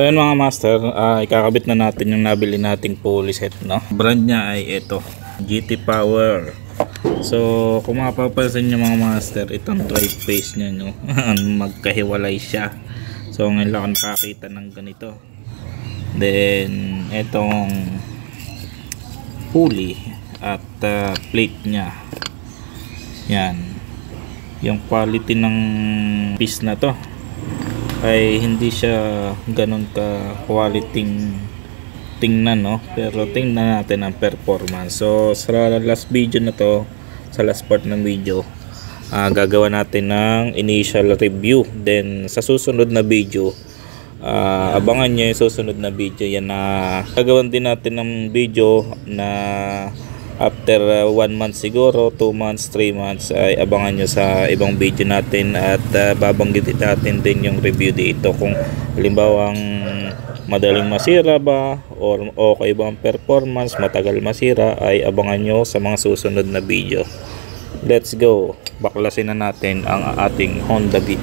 So yun mga master, ikakabit na natin yung nabili nating pulley set, no? Brand niya ay ito, GT Power. So kung mapapansin nyo mga master, itong drive face niya, no? Magkahiwalay siya. So ngayon lang ako nakakita ng ganito. Then itong pulley at plate niya, yan, yung quality ng piece na to ay hindi siya ganun ka quality tingnan, no? Pero tingnan natin ang performance. So sa last video na to, sa last part ng video, gagawa natin ng initial review. Then sa susunod na video, abangan nyo yung susunod na video. Yan na gagawan din natin ng video na after 1 month siguro, 2 months, 3 months, ay abangan nyo sa ibang video natin. At babanggitin natin din yung review dito kung halimbawa madaling masira ba or okay ba ang performance, matagal masira, ay abangan nyo sa mga susunod na video. Let's go, baklasin na natin ang ating Honda Beat.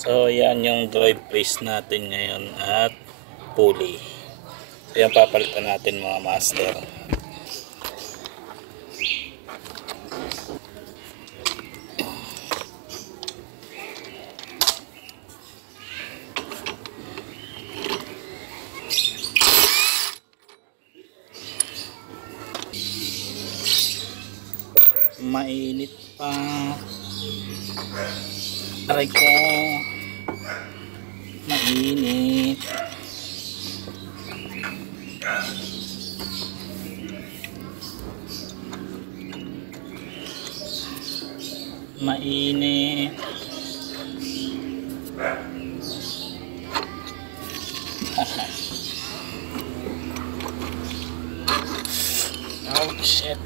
So yan yung drive face natin ngayon at pulley. So yan papalitan natin mga master. Mainit pa. Aray ko, mainit. Mainit. Oh shit.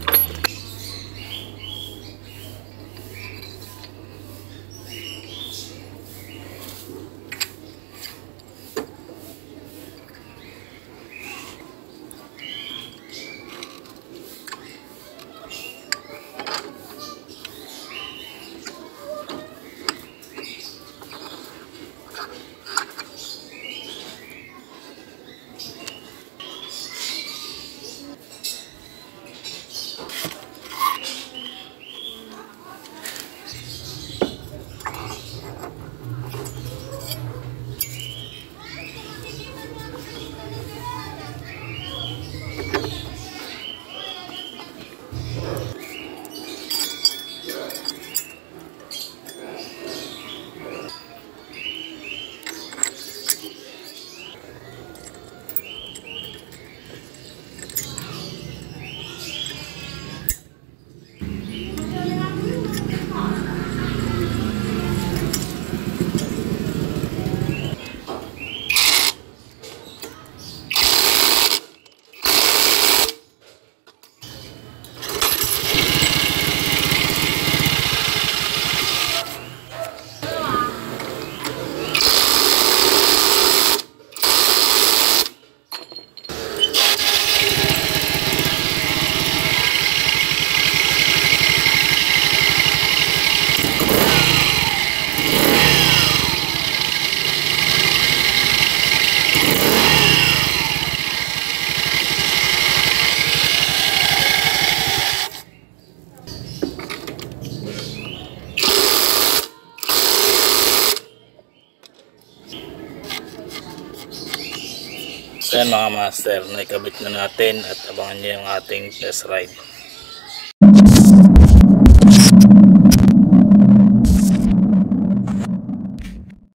Ayan mga master, naikabit na natin at abangan nyo yung ating test ride.